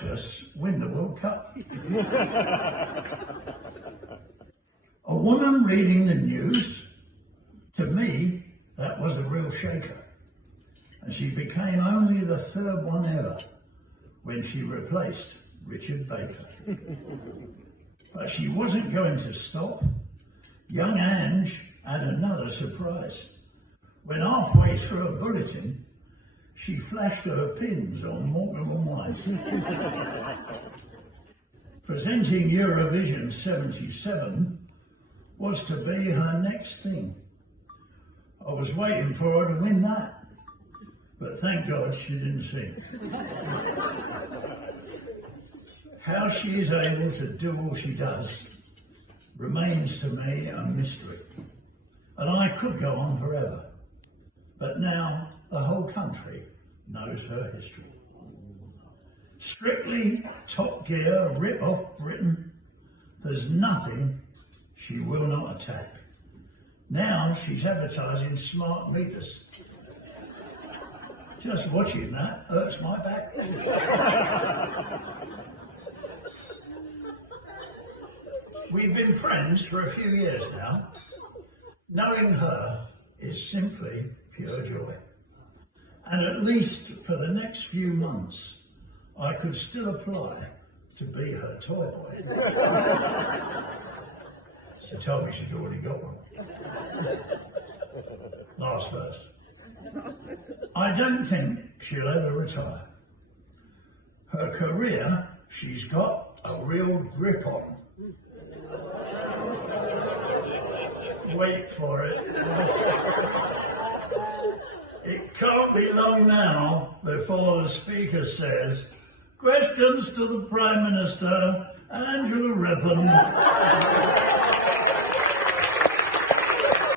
helped us win the World Cup. A woman reading the news, to me, that was a real shaker. And she became only the third one ever when she replaced Richard Baker. But she wasn't going to stop. Young Ange had another surprise. When halfway through a bulletin, she flashed her pins on Mortimer Wines. Presenting Eurovision 77 was to be her next thing. I was waiting for her to win that, but thank God she didn't sing. How she is able to do all she does remains to me a mystery. And I could go on forever, but now the whole country knows her history. Strictly Top Gear, rip-off Britain, there's nothing she will not attack. Now she's advertising smart meters. Just watching that hurts my back. We've been friends for a few years now. Knowing her is simply pure joy. And at least for the next few months, I could still apply to be her toy boy. She told me she'd already got one. Last verse. I don't think she'll ever retire. Her career, she's got a real grip on. Wait for it. It can't be long now before the speaker says, questions to the Prime Minister, Angela Rippon.